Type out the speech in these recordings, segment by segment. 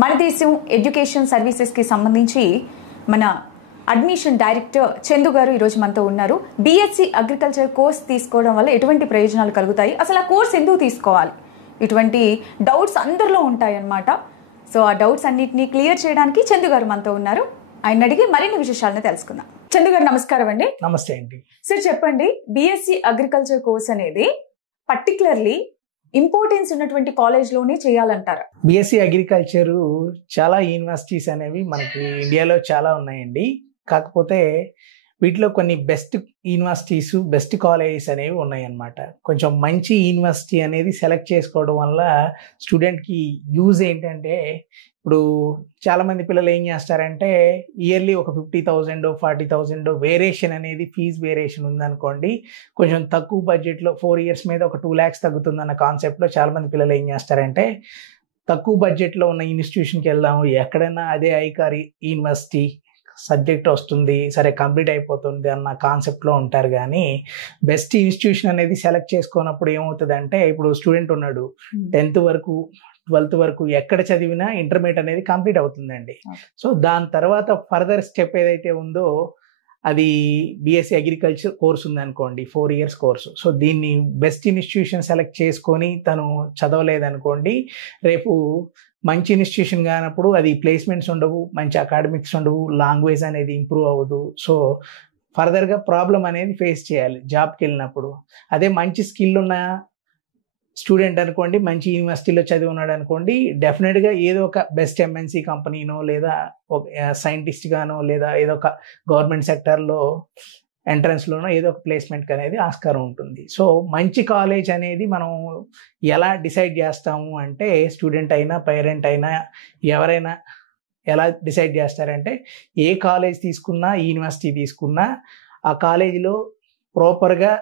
మన దేశం education services కి సంబంధించి మన అడ్మిషన్ డైరెక్టర్ చందు గారు ఈరోజు మనతో ఉన్నారు. బీఎస్సీ అగ్రికల్చర్ కోర్స్ తీసుకోవడం వల్ల ఎటువంటి ప్రయోజనాలు కలుగుతాయి, అసలు ఆ కోర్స్ ఎందుకు తీసుకోవాలి, ఇటువంటి డౌట్స్ అందరిలో ఉంటాయన్నమాట. సో ఆ డౌట్స్ అన్నిటినీ క్లియర్ చేయడానికి చందు గారు మనతో ఉన్నారు. ఆయన అడిగి మరిన్ని విశేషాలను తెలుసుకుందాం. చందు గారు నమస్కారం అండి. నమస్తే అండి. సార్ చెప్పండి, బీఎస్సీ అగ్రికల్చర్ కోర్స్ అనేది పర్టికులర్లీ ఇంపార్టెన్స్ ఉన్నటువంటి కాలేజ్ లోనే చేయాలంటారా? బిఎస్సి అగ్రికల్చర్ చాలా యూనివర్సిటీస్ అనేవి మనకి ఇండియాలో చాలా ఉన్నాయండి. కాకపోతే వీటిలో కొన్ని బెస్ట్ యూనివర్సిటీస్, బెస్ట్ కాలేజెస్ అనేవి ఉన్నాయన్నమాట. కొంచెం మంచి యూనివర్సిటీ అనేది సెలెక్ట్ చేసుకోవడం వల్ల స్టూడెంట్కి యూజ్ ఏంటంటే, ఇప్పుడు చాలామంది పిల్లలు ఏం చేస్తారంటే ఇయర్లీ ఒక 50,000 40,000 వేరియేషన్ అనేది ఫీజు వేరియేషన్ ఉందనుకోండి, కొంచెం తక్కువ బడ్జెట్లో 4 years మీద ఒక 2 lakhs తగ్గుతుందన్న కాన్సెప్ట్లో చాలామంది పిల్లలు ఏం చేస్తారంటే తక్కువ బడ్జెట్లో ఉన్న ఇన్స్టిట్యూషన్కి వెళ్దాము, ఎక్కడైనా అదే ఐకార్ యూనివర్సిటీ సబ్జెక్ట్ వస్తుంది, సరే కంప్లీట్ అయిపోతుంది అన్న కాన్సెప్ట్లో ఉంటారు. కానీ బెస్ట్ ఇన్స్టిట్యూషన్ అనేది సెలెక్ట్ చేసుకున్నప్పుడు ఏమవుతుందంటే, ఇప్పుడు స్టూడెంట్ ఉన్నాడు, 10th వరకు 12th వరకు ఎక్కడ చదివినా ఇంటర్మీడియట్ అనేది కంప్లీట్ అవుతుందండి. సో దాని తర్వాత ఫర్దర్ స్టెప్ ఏదైతే ఉందో అది బీఎస్సీ అగ్రికల్చర్ కోర్స్ ఉందనుకోండి, 4 years కోర్సు. సో దీన్ని బెస్ట్ ఇన్స్టిట్యూషన్ సెలెక్ట్ చేసుకొని తను చదవలేదనుకోండి, రేపు మంచి ఇన్స్టిట్యూషన్ కానప్పుడు అది ప్లేస్మెంట్స్ ఉండవు, మంచి అకాడమిక్స్ ఉండవు, లాంగ్వేజ్ అనేది ఇంప్రూవ్ అవ్వదు. సో ఫర్దర్గా ప్రాబ్లం అనేది ఫేస్ చేయాలి జాబ్కి వెళ్ళినప్పుడు. అదే మంచి స్కిల్ ఉన్న స్టూడెంట్ అనుకోండి, మంచి యూనివర్సిటీలో చదివి ఉన్నాడు అనుకోండి, డెఫినెట్గా ఏదో ఒక బెస్ట్ ఎంఎన్సీ కంపెనీనో లేదా ఒక సైంటిస్ట్గానో లేదా ఏదో ఒక గవర్నమెంట్ సెక్టర్లో ఎంట్రన్స్లోనో ఏదో ఒక ప్లేస్మెంట్కి అనేది ఆస్కారం ఉంటుంది. సో మంచి కాలేజ్ అనేది మనం ఎలా డిసైడ్ చేస్తాము అంటే, స్టూడెంట్ అయినా పేరెంట్ అయినా ఎవరైనా ఎలా డిసైడ్ చేస్తారంటే, ఏ కాలేజ్ తీసుకున్నా యూనివర్సిటీ తీసుకున్నా ఆ కాలేజీలో ప్రాపర్గా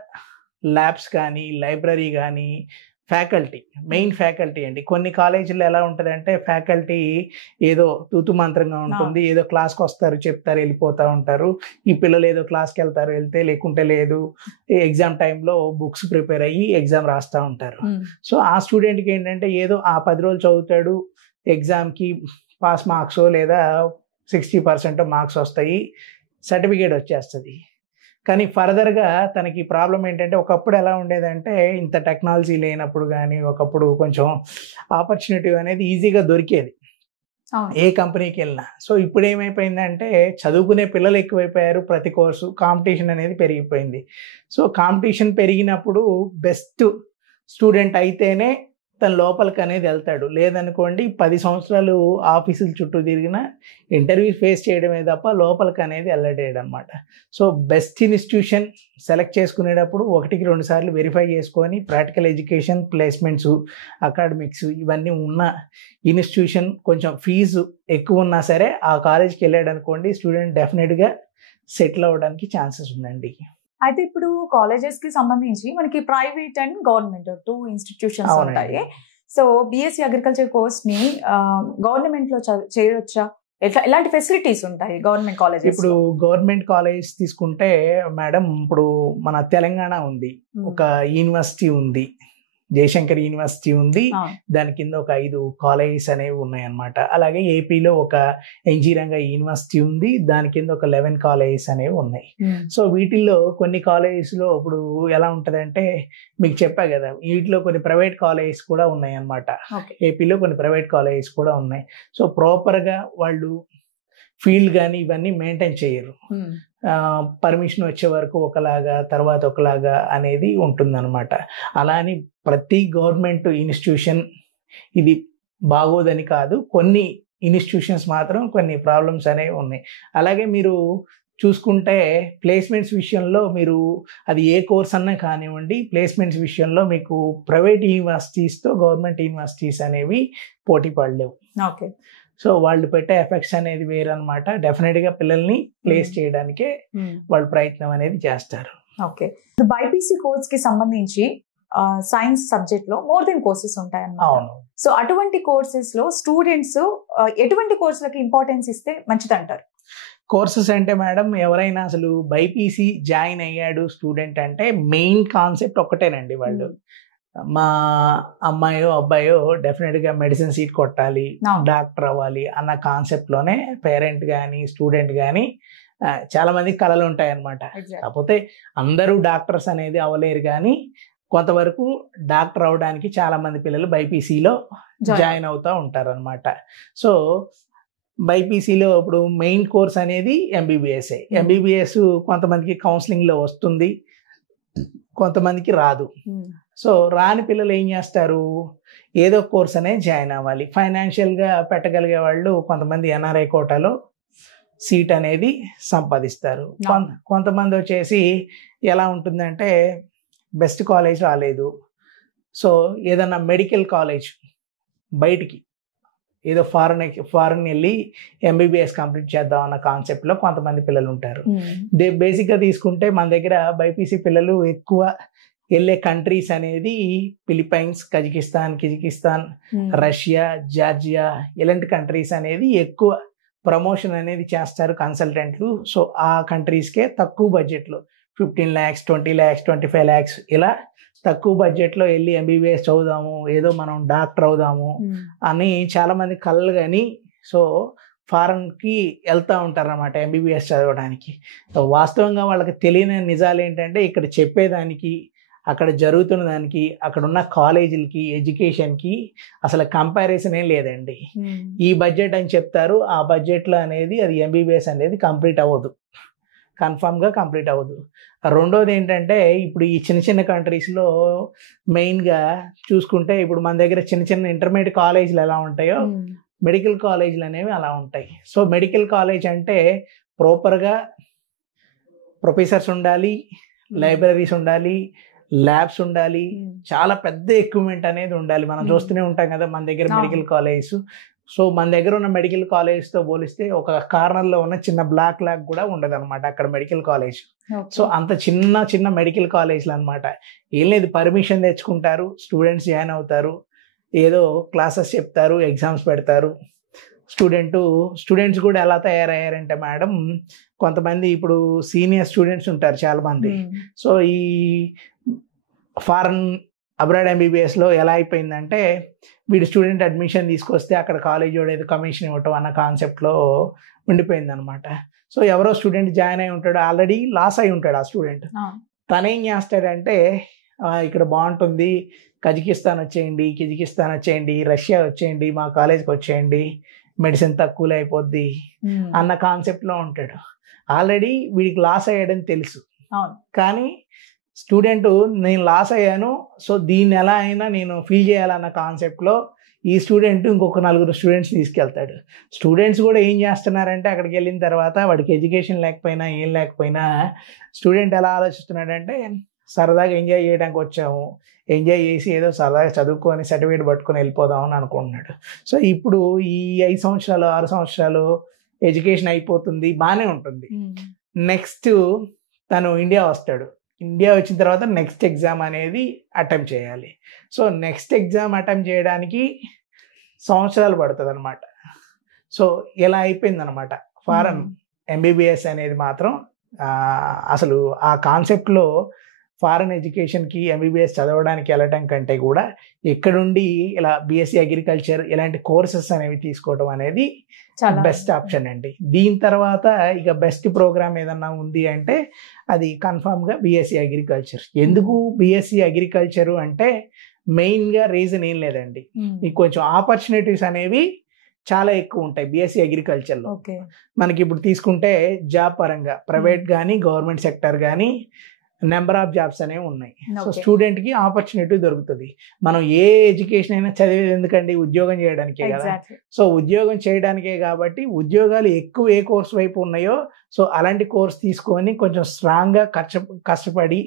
ల్యాబ్స్ కానీ లైబ్రరీ కానీ ఫ్యాకల్టీ, మెయిన్ ఫ్యాకల్టీ అండి. కొన్ని కాలేజీల్లో ఎలా ఉంటుందంటే ఫ్యాకల్టీ ఏదో తూతు మంత్రంగా ఉంటుంది, ఏదో క్లాస్కి వస్తారు, చెప్తారు, వెళ్ళిపోతూ ఉంటారు. ఈ పిల్లలు ఏదో క్లాస్కి వెళ్తారు, వెళ్తే లేకుంటే లేదు, ఎగ్జామ్ టైంలో బుక్స్ ప్రిపేర్ అయ్యి ఎగ్జామ్ రాస్తూ ఉంటారు. సో ఆ స్టూడెంట్కి ఏంటంటే ఏదో ఆ 10 రోజులు చదువుతాడు, ఎగ్జామ్కి పాస్ మార్క్స్ లేదా 60% మార్క్స్ వస్తాయి, సర్టిఫికేట్ వచ్చేస్తుంది. కానీ ఫర్దర్గా తనకి ప్రాబ్లం ఏంటంటే, ఒకప్పుడు ఎలా ఉండేదంటే ఇంత టెక్నాలజీ లేనప్పుడు కానీ ఒకప్పుడు కొంచెం ఆపర్చునిటీ అనేది ఈజీగా దొరికేది ఏ కంపెనీకి వెళ్ళినా. సో ఇప్పుడు ఏమైపోయిందంటే చదువుకునే పిల్లలు ఎక్కువైపోయారు, ప్రతి కోర్సు కాంపిటీషన్ అనేది పెరిగిపోయింది. సో కాంపిటీషన్ పెరిగినప్పుడు బెస్ట్ స్టూడెంట్ అయితేనే తన లోపలికి అనేది వెళ్తాడు. లేదనుకోండి 10 సంవత్సరాలు ఆఫీసుల చుట్టూ తిరిగినా ఇంటర్వ్యూ ఫేస్ చేయడమే తప్ప లోపలికి అనేది వెళ్ళలేడు అనమాట. సో బెస్ట్ ఇన్స్టిట్యూషన్ సెలెక్ట్ చేసుకునేటప్పుడు 1కి 2 సార్లు వెరిఫై చేసుకొని ప్రాక్టికల్ ఎడ్యుకేషన్, ప్లేస్మెంట్స్, అకాడమిక్స్ ఇవన్నీ ఉన్న ఇన్స్టిట్యూషన్, కొంచెం ఫీజు ఎక్కువ ఉన్నా సరే ఆ కాలేజ్కి వెళ్ళాడు అనుకోండి, స్టూడెంట్ డెఫినెట్గా సెటిల్ అవ్వడానికి ఛాన్సెస్ ఉందండి. అయితే ఇప్పుడు కాలేజెస్ కి సంబంధించి మనకి ప్రైవేట్ అండ్ గవర్నమెంట్ 2 ఇన్స్టిట్యూషన్స్ ఉంటాయి. సో బీఎస్సీ అగ్రికల్చర్ కోర్స్ ని గవర్నమెంట్ లో చేయొచ్చా? ఎలాంటి ఫెసిలిటీస్ ఉంటాయి గవర్నమెంట్ కాలేజెస్? ఇప్పుడు గవర్నమెంట్ కాలేజ్ తీసుకుంటే మేడం, ఇప్పుడు మన తెలంగాణ ఉంది, ఒక యూనివర్సిటీ ఉంది, జయశంకర్ యూనివర్సిటీ ఉంది, దాని కింద ఒక 5 కాలేజెస్ అనేవి ఉన్నాయన్నమాట. అలాగే ఏపీలో ఒక ఎన్జీ రంగా యూనివర్సిటీ ఉంది, దాని కింద ఒక 11 కాలేజెస్ అనేవి ఉన్నాయి. సో వీటిల్లో కొన్ని కాలేజెస్లో ఇప్పుడు ఎలా ఉంటుందంటే, మీకు చెప్పా కదా, వీటిలో కొన్ని ప్రైవేట్ కాలేజెస్ కూడా ఉన్నాయి అన్నమాట. ఏపీలో కొన్ని ప్రైవేట్ కాలేజెస్ కూడా ఉన్నాయి. సో ప్రాపర్గా వాళ్ళు ఫీల్డ్ కానీ ఇవన్నీ మెయింటైన్ చేయరు. పర్మిషన్ వచ్చే వరకు ఒకలాగా, తర్వాత ఒకలాగా అనేది ఉంటుందన్నమాట. అలా అని ప్రతి గవర్నమెంట్ ఇన్స్టిట్యూషన్ ఇది బాగోదని కాదు, కొన్ని ఇన్స్టిట్యూషన్స్ మాత్రం కొన్ని ప్రాబ్లమ్స్ అనేవి ఉన్నాయి. అలాగే మీరు చూసుకుంటే ప్లేస్మెంట్స్ విషయంలో మీరు అది ఏ కోర్స్ అన్నా కానివ్వండి, ప్లేస్మెంట్స్ విషయంలో మీకు ప్రైవేట్ యూనివర్సిటీస్తో గవర్నమెంట్ యూనివర్సిటీస్ అనేవి పోటీ పడలేవు. ఓకే. సో వాళ్ళు పెట్టే ఎఫెక్ట్స్ అనేది వేరనమాట. డెఫినెట్గా పిల్లల్ని ప్లేస్ చేయడానికే వాళ్ళు ప్రయత్నం అనేది చేస్తారు. ఓకే. బైపీసీ కోర్స్ కి సంబంధించి సైన్స్ సబ్జెక్ట్ లో మోర్ దెన్ కోర్సెస్ ఉంటాయన్నమాట. సో అటువంటి కోర్సెస్ లో స్టూడెంట్స్ ఎటువంటి కోర్సులకి ఇంపార్టెన్స్ ఇస్తే మంచిది అంటారు? కోర్సెస్ అంటే మేడం, ఎవరైనా అసలు బైపీసీ జాయిన్ అయ్యాడు స్టూడెంట్ అంటే మెయిన్ కాన్సెప్ట్ ఒక్కటేనండి. వాళ్ళు మా అమ్మాయో అబ్బాయో డెఫినెట్గా మెడిసిన్ సీట్ కొట్టాలి, అవును. డాక్టర్ అవ్వాలి అన్న కాన్సెప్ట్లోనే పేరెంట్ కానీ స్టూడెంట్ కానీ చాలా మందికి కళలు ఉంటాయన్నమాట. Exactly. కాకపోతే అందరూ డాక్టర్స్ అనేది అవ్వలేరు, కానీ కొంతవరకు డాక్టర్ అవడానికి చాలా మంది పిల్లలు బైపీసీలో జాయిన్ అవుతూ ఉంటారు అనమాట. సో బైపీసీలో ఇప్పుడు మెయిన్ కోర్స్ అనేది ఎంబీబీఎస్. ఎంబీబీఎస్ కొంతమందికి కౌన్సిలింగ్లో వస్తుంది, కొంతమందికి రాదు. సో రాని పిల్లలు ఏం చేస్తారు, ఏదో కోర్స్ అనేది జాయిన్ అవ్వాలి. ఫైనాన్షియల్గా పెట్టగలిగే వాళ్ళు కొంతమంది ఎన్ఆర్ఐ కోటాలో సీట్ అనేది సంపాదిస్తారు. కొంతమంది వచ్చేసి ఎలా ఉంటుందంటే బెస్ట్ కాలేజ్ రాలేదు, సో ఏదన్నా మెడికల్ కాలేజ్ బయటికి ఏదో ఫారెన్ వెళ్ళి ఎంబీబీఎస్ కంప్లీట్ చేద్దాం అన్న కాన్సెప్ట్లో కొంతమంది పిల్లలు ఉంటారు. బేసిక్గా తీసుకుంటే మన దగ్గర బైపీసీ పిల్లలు ఎక్కువ వెళ్ళే కంట్రీస్ అనేది ఫిలిప్పైన్స్, కిజికిస్తాన్, రష్యా, జార్జియా ఇలాంటి కంట్రీస్ అనేది ఎక్కువ ప్రమోషన్ అనేది చేస్తారు కన్సల్టెంట్లు. సో ఆ కంట్రీస్కే తక్కువ బడ్జెట్లో 15 lakhs, 20 lakhs, 25 lakhs ఇలా తక్కువ బడ్జెట్లో వెళ్ళి ఎంబీబీఎస్ చదువుదాము, ఏదో మనం డాక్టర్ అవుదాము అని చాలామంది కలలు కానీ సో ఫారెన్కి వెళ్తూ ఉంటారు అన్నమాట ఎంబీబీఎస్ చదవడానికి. వాస్తవంగా వాళ్ళకి తెలియని నిజాలు ఏంటంటే ఇక్కడ చెప్పేదానికి, అక్కడ జరుగుతున్న దానికి, అక్కడ ఉన్న కాలేజీలకి, ఎడ్యుకేషన్కి అసలు కంపారిజన్ ఏం లేదండి. ఈ బడ్జెట్ అని చెప్తారు, ఆ బడ్జెట్లో అనేది అది ఎంబీబీఎస్ అనేది కంప్లీట్ అవ్వదు, కన్ఫామ్గా కంప్లీట్ అవ్వదు. రెండోది ఏంటంటే ఇప్పుడు ఈ చిన్న చిన్న కంట్రీస్లో మెయిన్గా చూసుకుంటే ఇప్పుడు మన దగ్గర చిన్న చిన్న ఇంటర్మీడియట్ కాలేజీలు ఎలా ఉంటాయో మెడికల్ కాలేజీలు అనేవి అలా ఉంటాయి. సో మెడికల్ కాలేజ్ అంటే ప్రాపర్గా ప్రొఫెసర్స్ ఉండాలి, లైబ్రరీస్ ఉండాలి, ల్యాబ్స్ ఉండాలి, చాలా పెద్ద ఎక్విప్మెంట్ అనేది ఉండాలి. మనం చూస్తూనే ఉంటాం కదా మన దగ్గర మెడికల్ కాలేజ్. సో మన దగ్గర ఉన్న మెడికల్ కాలేజ్తో పోలిస్తే ఒక కార్నర్లో ఉన్న చిన్న బ్లాక్ లాగ్ కూడా ఉండదు అనమాట అక్కడ మెడికల్ కాలేజ్. సో అంత చిన్న చిన్న మెడికల్ కాలేజ్లు అనమాట. ఏం లేదు, పర్మిషన్ తెచ్చుకుంటారు, స్టూడెంట్స్ జాయిన్ అవుతారు, ఏదో క్లాసెస్ చెప్తారు, ఎగ్జామ్స్ పెడతారు. స్టూడెంట్స్ కూడా ఎలా తయారయ్యారంటే మేడం, కొంతమంది ఇప్పుడు సీనియర్ స్టూడెంట్స్ ఉంటారు చాలామంది. సో ఈ ఫారెన్ అబ్రాడ్ ఎంబీబీఎస్లో ఎలా అయిపోయిందంటే వీడు స్టూడెంట్ అడ్మిషన్ తీసుకొస్తే అక్కడ కాలేజ్ ఏదో కమిషన్ ఇవ్వటం అన్న కాన్సెప్ట్లో ఉండిపోయింది అనమాట. సో ఎవరో స్టూడెంట్ జాయిన్ అయి ఉంటాడు, ఆల్రెడీ లాస్ అయి ఉంటాడు ఆ స్టూడెంట్. తనేం చేస్తాడంటే ఇక్కడ బాగుంటుంది, కిజికిస్తాన్ వచ్చేయండి, రష్యా వచ్చేయండి, మా కాలేజ్కి వచ్చేయండి, మెడిసిన్ తక్కువలో అయిపోద్ది అన్న కాన్సెప్ట్లో ఉంటాడు. ఆల్రెడీ వీడికి లాస్ అయ్యాడని తెలుసు, కానీ స్టూడెంట్ నేను లాస్ అయ్యాను, సో దీన్ని ఎలా అయినా నేను ఫీల్ చేయాలన్న కాన్సెప్ట్లో ఈ స్టూడెంట్ ఇంకొక 4 స్టూడెంట్స్ తీసుకెళ్తాడు. స్టూడెంట్స్ కూడా ఏం చేస్తున్నారంటే అక్కడికి వెళ్ళిన తర్వాత వాడికి ఎడ్యుకేషన్ లేకపోయినా ఏం లేకపోయినా స్టూడెంట్ ఎలా ఆలోచిస్తున్నాడంటే సరదాగా ఎంజాయ్ చేయడానికి వచ్చాము, ఎంజాయ్ చేసి ఏదో సరదాగా చదువుకొని సర్టిఫికేట్ పట్టుకొని వెళ్ళిపోదామని అనుకుంటున్నాడు. సో ఇప్పుడు ఈ 5 సంవత్సరాలు 6 సంవత్సరాలు ఎడ్యుకేషన్ అయిపోతుంది, బాగానే ఉంటుంది. నెక్స్ట్ తను ఇండియా వస్తాడు. ఇండియా వచ్చిన తర్వాత నెక్స్ట్ ఎగ్జామ్ అనేది అటెంప్ట్ చేయాలి. సో నెక్స్ట్ ఎగ్జామ్ అటెంప్ట్ చేయడానికి సంవత్సరాలు పడుతుంది అనమాట. సో ఇలా అయిపోయింది అనమాట ఫారెన్ ఎంబీబీఎస్ అనేది మాత్రం. అసలు ఆ కాన్సెప్ట్లో ఫారెన్ ఎడ్యుకేషన్కి ఎంబీబీఎస్ చదవడానికి వెళ్ళటం కంటే కూడా ఎక్కడుండి ఇలా బీఎస్సీ అగ్రికల్చర్ ఇలాంటి కోర్సెస్ అనేవి తీసుకోవడం అనేది బెస్ట్ ఆప్షన్ అండి. దీని తర్వాత ఇక బెస్ట్ ప్రోగ్రామ్ ఏదన్నా ఉంది అంటే అది కన్ఫామ్గా బీఎస్సీ అగ్రికల్చర్. ఎందుకు బీఎస్సీ అగ్రికల్చరు అంటే మెయిన్గా రీజన్ ఏం లేదండి, మీకు కొంచెం ఆపర్చునిటీస్ అనేవి చాలా ఎక్కువ ఉంటాయి బీఎస్సీ అగ్రికల్చర్లో. మనకి ఇప్పుడు తీసుకుంటే జాబ్ పరంగా ప్రైవేట్ కానీ గవర్నమెంట్ సెక్టర్ కానీ నెంబర్ ఆఫ్ జాబ్స్ అనేవి ఉన్నాయి. సో స్టూడెంట్కి ఆపర్చునిటీ దొరుకుతుంది. మనం ఏ ఎడ్యుకేషన్ అయినా చదివేది ఎందుకండి, ఉద్యోగం చేయడానికే కదా. సో ఉద్యోగం చేయడానికే కాబట్టి ఉద్యోగాలు ఎక్కువ ఏ కోర్స్ వైపు ఉన్నాయో సో అలాంటి కోర్స్ తీసుకొని కొంచెం స్ట్రాంగ్గా కష్టపడి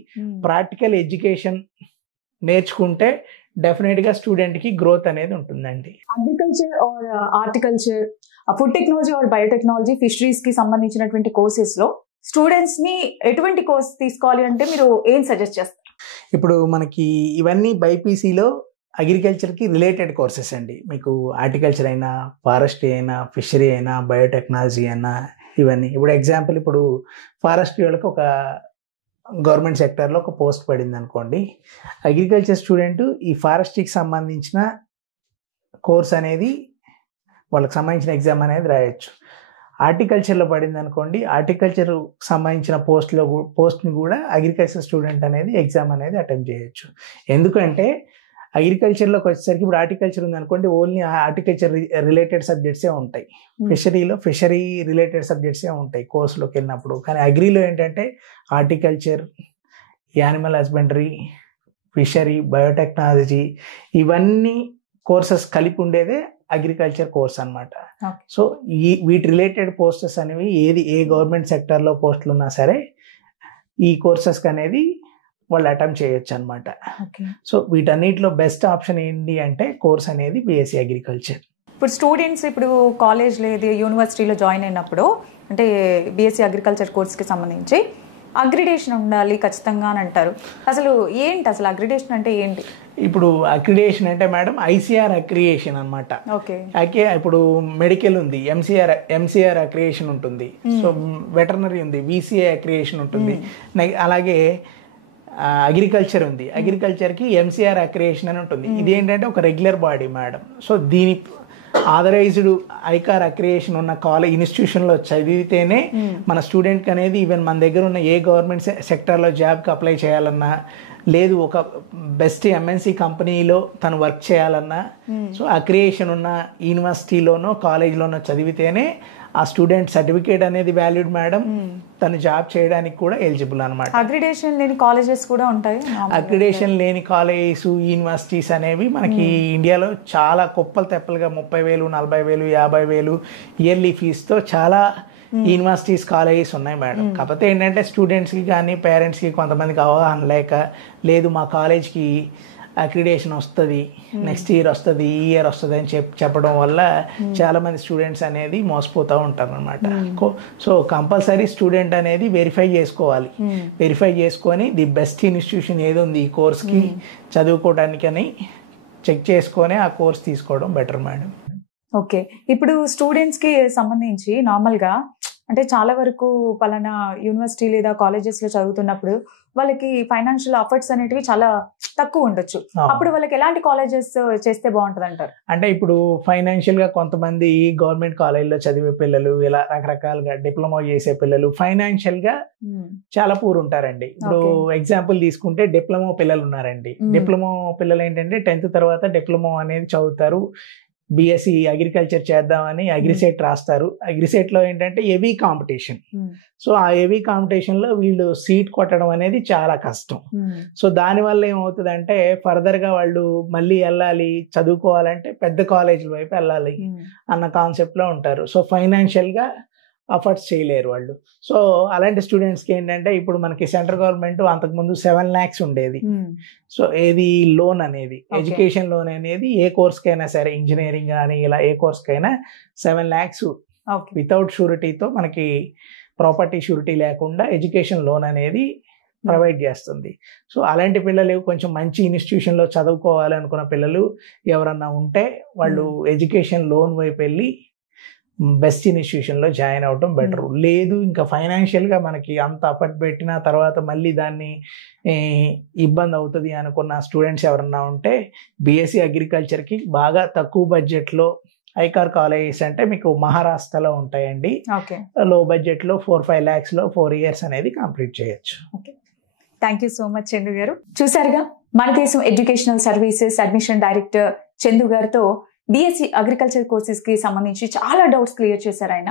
ప్రాక్టికల్ ఎడ్యుకేషన్ నేర్చుకుంటే డెఫినెట్గా స్టూడెంట్కి గ్రోత్ అనేది ఉంటుందండి. Agriculture or horticulture, food technology or biotechnology, ఫిషరీస్కి సంబంధించినటువంటి కోర్సెస్లో స్టూడెంట్స్ ని ఎటువంటి కోర్స్ తీసుకోవాలి అంటే మీరు ఏం సజెస్ట్ చేస్తారు? ఇప్పుడు మనకి ఇవన్నీ బైపీసీలో అగ్రికల్చర్కి రిలేటెడ్ కోర్సెస్ అండి. మీకు హార్టికల్చర్ అయినా, ఫారెస్ట్రీ అయినా, ఫిషరీ అయినా, బయోటెక్నాలజీ అయినా ఇవన్నీ. ఇప్పుడు ఎగ్జాంపుల్ ఇప్పుడు ఫారెస్ట్రీ వాళ్ళకి ఒక గవర్నమెంట్ సెక్టర్లో ఒక పోస్ట్ పడింది అనుకోండి, అగ్రికల్చర్ స్టూడెంట్ ఈ ఫారెస్ట్రీకి సంబంధించిన కోర్స్ అనేది వాళ్ళకి సంబంధించిన ఎగ్జామ్ అనేది రాయొచ్చు. హార్టికల్చర్లో పడింది అనుకోండి, హార్టికల్చర్ సంబంధించిన పోస్ట్ని కూడా అగ్రికల్చర్ స్టూడెంట్ అనేది ఎగ్జామ్ అనేది అటెంప్ట్ చేయొచ్చు. ఎందుకంటే అగ్రికల్చర్లోకి వచ్చేసరికి ఇప్పుడు హార్టికల్చర్ ఉంది అనుకోండి, ఓన్లీ హార్టికల్చర్ రిలేటెడ్ సబ్జెక్ట్సే ఉంటాయి. ఫిషరీ రిలేటెడ్ సబ్జెక్ట్సే ఉంటాయి కోర్సులోకి వెళ్ళినప్పుడు. కానీ అగ్రిలో ఏంటంటే horticulture, animal husbandry, fishery, biotechnology ఇవన్నీ కోర్సెస్ కలిపి ఉండేదే అగ్రికల్చర్ కోర్స్ అనమాట. సో వీటి రిలేటెడ్ పోస్టెస్ అనేవి ఏ గవర్నమెంట్ సెక్టర్లో పోస్టులు ఉన్నా సరే ఈ కోర్సెస్కి అనేది వాళ్ళు అటెంప్ట్ చేయొచ్చు అనమాట. సో వీటన్నిటిలో బెస్ట్ ఆప్షన్ ఏంటి అంటే కోర్స్ అనేది బీఎస్సీ అగ్రికల్చర్. ఇప్పుడు స్టూడెంట్స్ ఇప్పుడు కాలేజ్ లేదు యూనివర్సిటీలో జాయిన్ అయినప్పుడు అంటే బీఎస్సీ అగ్రికల్చర్ కోర్స్కి సంబంధించి అగ్రిడేషన్ ఉండాలి ఖచ్చితంగా అని అంటారు. అసలు ఏంటి అసలు అగ్రిడేషన్ అంటే ఏంటి? ఇప్పుడు అక్రిడేషన్ అంటే మేడం ఐసీఆర్ అక్రియేషన్ అనమాట. ఇప్పుడు మెడికల్ ఉంది, ఎంసీఆర్ అక్రియేషన్ ఉంటుంది. సో వెటర్నరీ ఉంది, విసిఏ అక్రియేషన్ ఉంటుంది. అలాగే అగ్రికల్చర్ ఉంది, అగ్రికల్చర్కి ఎంసీఆర్ అక్రియేషన్ అని ఉంటుంది. ఇది ఏంటంటే ఒక రెగ్యులర్ బాడీ మేడం. సో దీని ఆథరైజ్డ్ ఐకార్ అక్రియేషన్ ఉన్న కాలేజ్ ఇన్స్టిట్యూషన్లో చదివితేనే మన స్టూడెంట్కి అనేది ఈవెన్ మన దగ్గర ఉన్న ఏ గవర్నమెంట్ సెక్టర్లో జాబ్కి అప్లై చేయాలన్నా, లేదు ఒక బెస్ట్ ఎంఎన్సీ కంపెనీలో తను వర్క్ చేయాలన్నా, సో అక్రియేషన్ ఉన్న యూనివర్సిటీలోనో కాలేజ్లోనో చదివితేనే ఆ స్టూడెంట్ సర్టిఫికేట్ అనేది వాల్యూడ్ మేడం, తను జాబ్ చేయడానికి కూడా ఎలిజిబుల్ అనమాట. అగ్రిడేషన్ లేని కాలేజెస్ కూడా ఉంటాయి. అగ్రిడేషన్ లేని కాలేజెస్, యూనివర్సిటీస్ అనేవి మనకి ఇండియాలో చాలా కుప్పలు తెప్పలుగా 30,000, 40,000, 50,000 ఇయర్లీ ఫీజుతో చాలా యూనివర్సిటీస్, కాలేజెస్ ఉన్నాయి మేడం. కాకపోతే ఏంటంటే స్టూడెంట్స్కి కానీ పేరెంట్స్కి కొంతమందికి అవగాహన లేక, లేదు మా కాలేజ్కి అక్రిడేషన్ వస్తుంది, నెక్స్ట్ ఇయర్ వస్తుంది, ఈ ఇయర్ వస్తుంది అని చెప్పడం వల్ల చాలా మంది స్టూడెంట్స్ అనేది మోసపోతూ ఉంటారు అనమాట. సో కంపల్సరీ స్టూడెంట్ అనేది వెరిఫై చేసుకోవాలి. వెరిఫై చేసుకొని ది బెస్ట్ ఇన్స్టిట్యూషన్ ఏది ఉంది ఈ కోర్స్కి చదువుకోవడానికి అని చెక్ చేసుకొని ఆ కోర్స్ తీసుకోవడం బెటర్ మేడం. ఓకే, ఇప్పుడు స్టూడెంట్స్కి సంబంధించి నార్మల్గా అంటే చాలా వరకు పలానా యూనివర్సిటీ లేదా కాలేజెస్లో చదువుతున్నప్పుడు వాళ్ళకి ఫైనాన్షియల్ అఫర్ట్స్ అనేటివి చాలా తక్కువ ఉండొచ్చు. అప్పుడు వాళ్ళకి ఎలాంటి కాలేజెస్ చేస్తే బాగుంటుంది అంటారు? అంటే ఇప్పుడు ఫైనాన్షియల్ గా కొంతమంది గవర్నమెంట్ కాలేజీలో చదివే పిల్లలు, ఇలా రకరకాలుగా డిప్లొమా చేసే పిల్లలు ఫైనాన్షియల్ గా చాలా పూర్ ఉంటారండి. ఇప్పుడు ఎగ్జాంపుల్ తీసుకుంటే డిప్లొమా పిల్లలు ఉన్నారండి. డిప్లొమా పిల్లలు ఏంటంటే 10th తర్వాత డిప్లొమా అనేది చదువుతారు, బీఎస్సీ అగ్రికల్చర్ చేద్దామని అగ్రిసెట్ రాస్తారు. అగ్రిసెట్ లో ఏంటంటే హెవీ కాంపిటీషన్. సో ఆ హెవీ కాంపిటీషన్ లో వీళ్ళు సీట్ కొట్టడం అనేది చాలా కష్టం. సో దానివల్ల ఏమవుతుందంటే ఫర్దర్ గా వాళ్ళు మళ్ళీ వెళ్ళాలి, చదువుకోవాలంటే పెద్ద కాలేజీల వైపు వెళ్ళాలి అన్న కాన్సెప్ట్ లో ఉంటారు. సో ఫైనాన్షియల్ గా అఫర్ట్స్ చేయలేరు వాళ్ళు. సో అలాంటి స్టూడెంట్స్కి ఏంటంటే ఇప్పుడు మనకి సెంట్రల్ గవర్నమెంట్ అంతకుముందు 7 lakhs ఉండేది. సో ఏది లోన్ అనేది, ఎడ్యుకేషన్ లోన్ అనేది ఏ కోర్స్కైనా సరే, ఇంజనీరింగ్ కానీ ఇలా ఏ కోర్స్కైనా 7 lakhs వితౌట్ షూరిటీతో, మనకి ప్రాపర్టీ షూరిటీ లేకుండా ఎడ్యుకేషన్ లోన్ అనేది ప్రొవైడ్ చేస్తుంది. సో అలాంటి పిల్లలు కొంచెం మంచి ఇన్స్టిట్యూషన్లో చదువుకోవాలి అనుకున్న పిల్లలు ఎవరన్నా ఉంటే వాళ్ళు ఎడ్యుకేషన్ లోన్ వైపు వెళ్ళి బెస్ట్ ఇన్స్టిట్యూషన్లో జాయిన్ అవ్వడం బెటర్. లేదు ఇంకా ఫైనాన్షియల్గా మనకి అంత అఫర్ట్ పెట్టిన తర్వాత మళ్ళీ దాన్ని ఇబ్బంది అవుతుంది అనుకున్న స్టూడెంట్స్ ఎవరన్నా ఉంటే బీఎస్సీ అగ్రికల్చర్కి బాగా తక్కువ బడ్జెట్లో ఐకార్ కాలేజెస్ అంటే మీకు మహారాష్ట్రలో ఉంటాయండి. లో బడ్జెట్లో 4-5 lakhs 4 years అనేది కంప్లీట్ చేయొచ్చు. Thank you so much Chandu గారు. చూసారుగా మన దేశం educational services admission director Chandu గారితో బీఎస్సీ అగ్రికల్చర్ కోర్సెస్ కి సంబంధించి చాలా డౌట్స్ క్లియర్ చేశారు ఆయన.